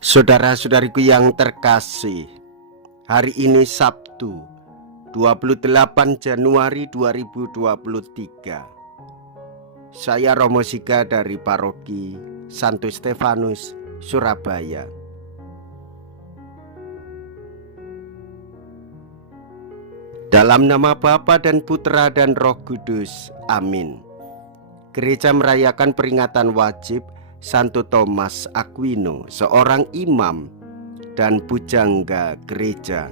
Saudara-saudariku yang terkasih, hari ini Sabtu 28 Januari 2023. Saya Romo Siga dari Paroki Santo Stefanus, Surabaya. Dalam nama Bapa dan Putra dan Roh Kudus, amin. Gereja merayakan peringatan wajib Santo Thomas Aquino, seorang imam dan pujangga gereja.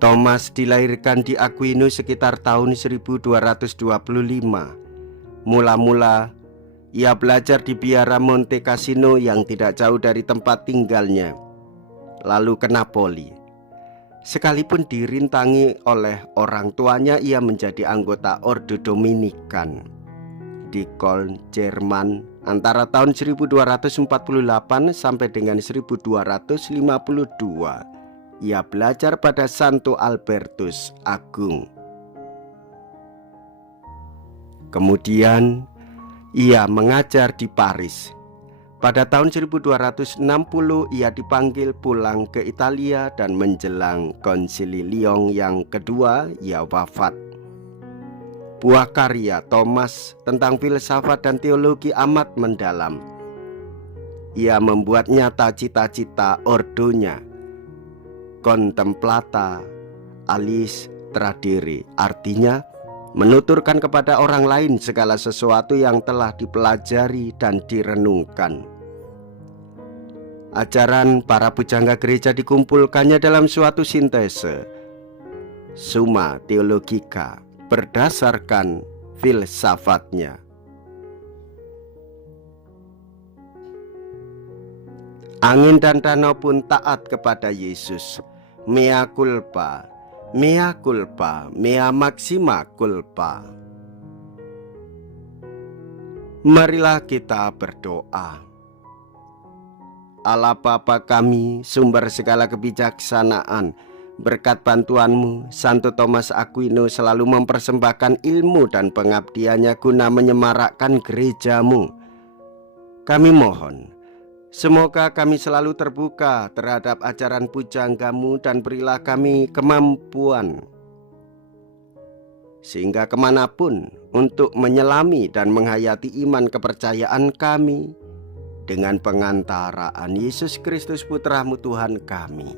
Thomas dilahirkan di Aquino sekitar tahun 1225. Mula-mula ia belajar di biara Monte Cassino yang tidak jauh dari tempat tinggalnya, lalu ke Napoli. Sekalipun dirintangi oleh orang tuanya, ia menjadi anggota Ordo Dominikan di Köln, Jerman antara tahun 1248 sampai dengan 1252. Ia belajar pada Santo Albertus Agung. Kemudian ia mengajar di Paris. Pada tahun 1260 ia dipanggil pulang ke Italia dan menjelang Konsili Lyon yang kedua ia wafat. Buah karya Thomas tentang filsafat dan teologi amat mendalam. Ia membuat nyata cita-cita ordonya, Contemplata alis tradere, artinya menuturkan kepada orang lain segala sesuatu yang telah dipelajari dan direnungkan. Ajaran para pujangga gereja dikumpulkannya dalam suatu sintese, Summa Theologica, berdasarkan filsafatnya. Angin dan danau pun taat kepada Yesus. Mea culpa, mea culpa, mea maxima culpa. Marilah kita berdoa. Allah Bapa kami, sumber segala kebijaksanaan, berkat bantuanmu, Santo Thomas Aquino selalu mempersembahkan ilmu dan pengabdiannya guna menyemarakkan gerejamu. Kami mohon, semoga kami selalu terbuka terhadap ajaran pujanggamu dan berilah kami kemampuan sehingga kemanapun untuk menyelami dan menghayati iman kepercayaan kami dengan pengantaraan Yesus Kristus Putramu Tuhan kami,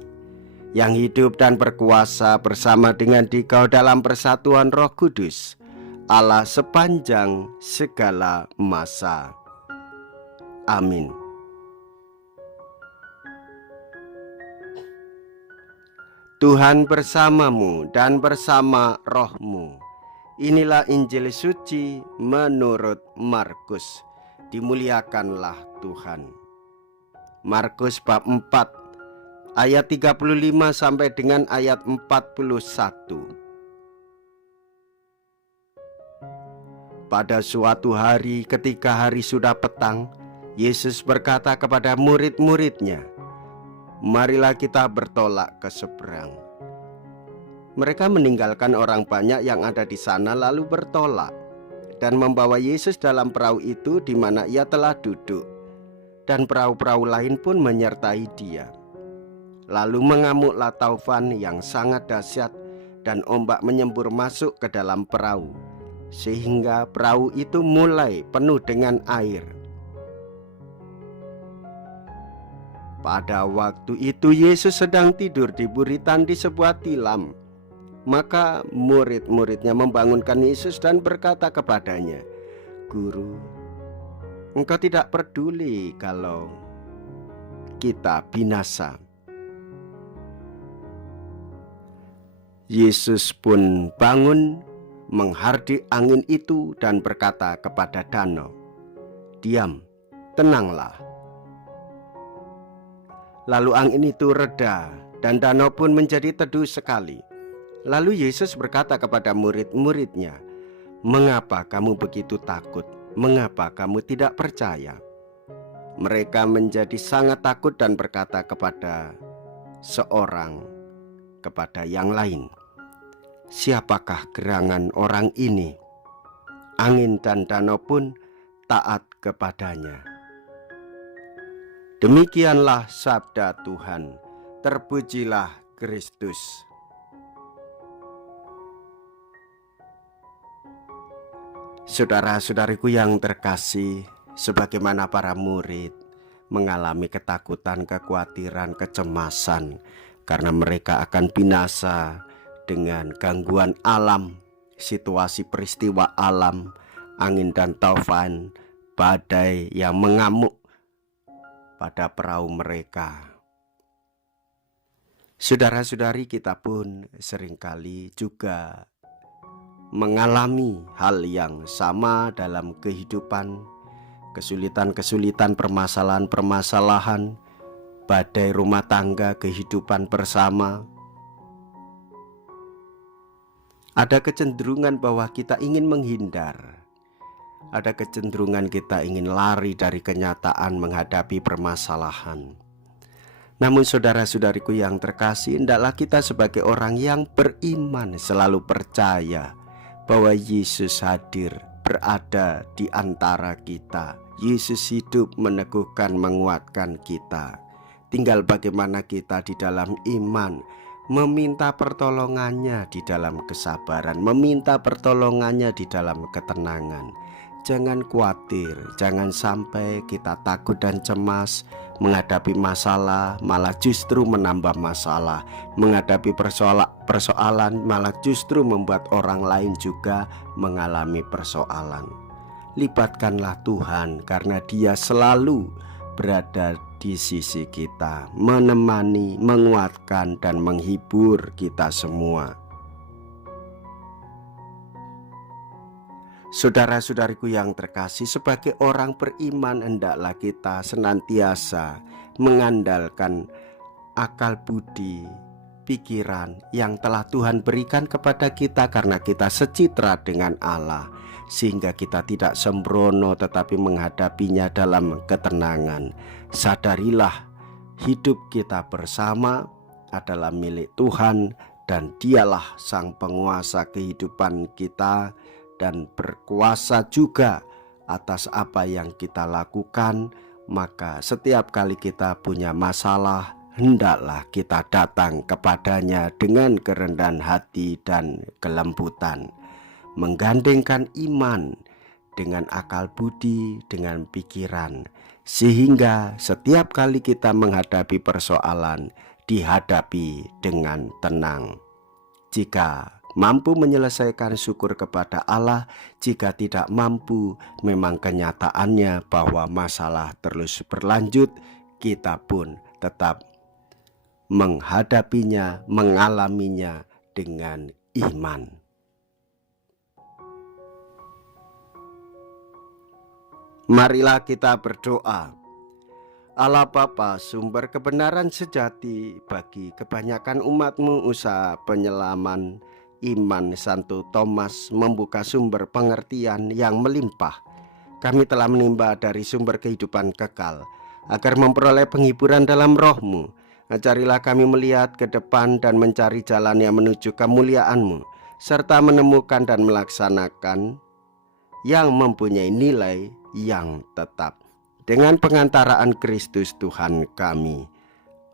yang hidup dan berkuasa bersama dengan Dikau dalam persatuan Roh Kudus, Allah sepanjang segala masa. Amin. Tuhan bersamamu dan bersama rohmu. Inilah Injil suci menurut Markus. Dimuliakanlah Tuhan. Markus bab 4 ayat 35 sampai dengan ayat 41. Pada suatu hari ketika hari sudah petang, Yesus berkata kepada murid-muridnya, "Marilah kita bertolak ke seberang." Mereka meninggalkan orang banyak yang ada di sana lalu bertolak dan membawa Yesus dalam perahu itu di mana ia telah duduk, dan perahu-perahu lain pun menyertai dia. Lalu mengamuklah taufan yang sangat dahsyat dan ombak menyembur masuk ke dalam perahu, sehingga perahu itu mulai penuh dengan air. Pada waktu itu Yesus sedang tidur di buritan di sebuah tilam. Maka murid-muridnya membangunkan Yesus dan berkata kepadanya, "Guru, engkau tidak peduli kalau kita binasa." Yesus pun bangun, menghardik angin itu dan berkata kepada danau, "Diam, tenanglah." Lalu angin itu reda dan danau pun menjadi teduh sekali. Lalu Yesus berkata kepada murid-muridnya, "Mengapa kamu begitu takut? Mengapa kamu tidak percaya?" Mereka menjadi sangat takut dan berkata kepada seorang kepada yang lain, "Siapakah gerangan orang ini? Angin dan danau pun taat kepadanya. Demikianlah sabda Tuhan. Terpujilah Kristus. Saudara-saudariku yang terkasih, sebagaimana para murid mengalami ketakutan, kekhawatiran, kecemasan karena mereka akan binasa dengan gangguan alam, situasi peristiwa alam, angin dan taufan, badai yang mengamuk pada perahu mereka. Saudara-saudari, kita pun seringkali juga mengalami hal yang sama dalam kehidupan, kesulitan-kesulitan, permasalahan-permasalahan, badai rumah tangga, kehidupan bersama. Ada kecenderungan bahwa kita ingin menghindar. Ada kecenderungan kita ingin lari dari kenyataan menghadapi permasalahan. Namun saudara-saudariku yang terkasih, hendaklah kita sebagai orang yang beriman selalu percaya bahwa Yesus hadir, berada di antara kita. Yesus hidup, meneguhkan, menguatkan kita. Tinggal bagaimana kita di dalam iman, meminta pertolongannya di dalam kesabaran, meminta pertolongannya di dalam ketenangan. Jangan khawatir, jangan sampai kita takut dan cemas menghadapi masalah, malah justru menambah masalah. Menghadapi persoalan malah justru membuat orang lain juga mengalami persoalan. Libatkanlah Tuhan, karena Dia selalu berada di sisi kita, menemani, menguatkan, dan menghibur kita semua. Saudara-saudariku yang terkasih, sebagai orang beriman hendaklah kita senantiasa mengandalkan akal budi, pikiran yang telah Tuhan berikan kepada kita, karena kita secitra dengan Allah, sehingga kita tidak sembrono tetapi menghadapinya dalam ketenangan. Sadarilah, hidup kita bersama adalah milik Tuhan, dan Dialah sang penguasa kehidupan kita dan berkuasa juga atas apa yang kita lakukan. Maka setiap kali kita punya masalah, hendaklah kita datang kepadanya dengan kerendahan hati dan kelembutan, menggandengkan iman dengan akal budi, dengan pikiran, sehingga setiap kali kita menghadapi persoalan, dihadapi dengan tenang. Jika mampu menyelesaikan, syukur kepada Allah. Jika tidak mampu, memang kenyataannya bahwa masalah terus berlanjut, kita pun tetap menghadapinya, mengalaminya dengan iman. Marilah kita berdoa. Allah Bapa, sumber kebenaran sejati bagi kebanyakan umat-Mu, usaha penyelaman iman Santo Thomas membuka sumber pengertian yang melimpah. Kami telah menimba dari sumber kehidupan kekal, agar memperoleh penghiburan dalam roh-Mu. Ajarilah kami melihat ke depan dan mencari jalan yang menuju kemuliaan-Mu, serta menemukan dan melaksanakan yang mempunyai nilai yang tetap, dengan pengantaraan Kristus Tuhan kami.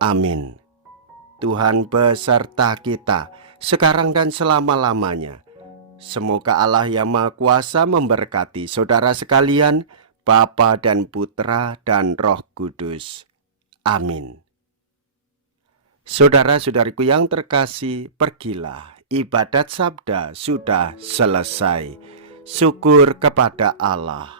Amin. Tuhan beserta kita sekarang dan selama-lamanya. Semoga Allah yang Maha Kuasa memberkati saudara sekalian, Bapa dan Putra dan Roh Kudus. Amin. Saudara-saudariku yang terkasih, pergilah, ibadat sabda sudah selesai. Syukur kepada Allah.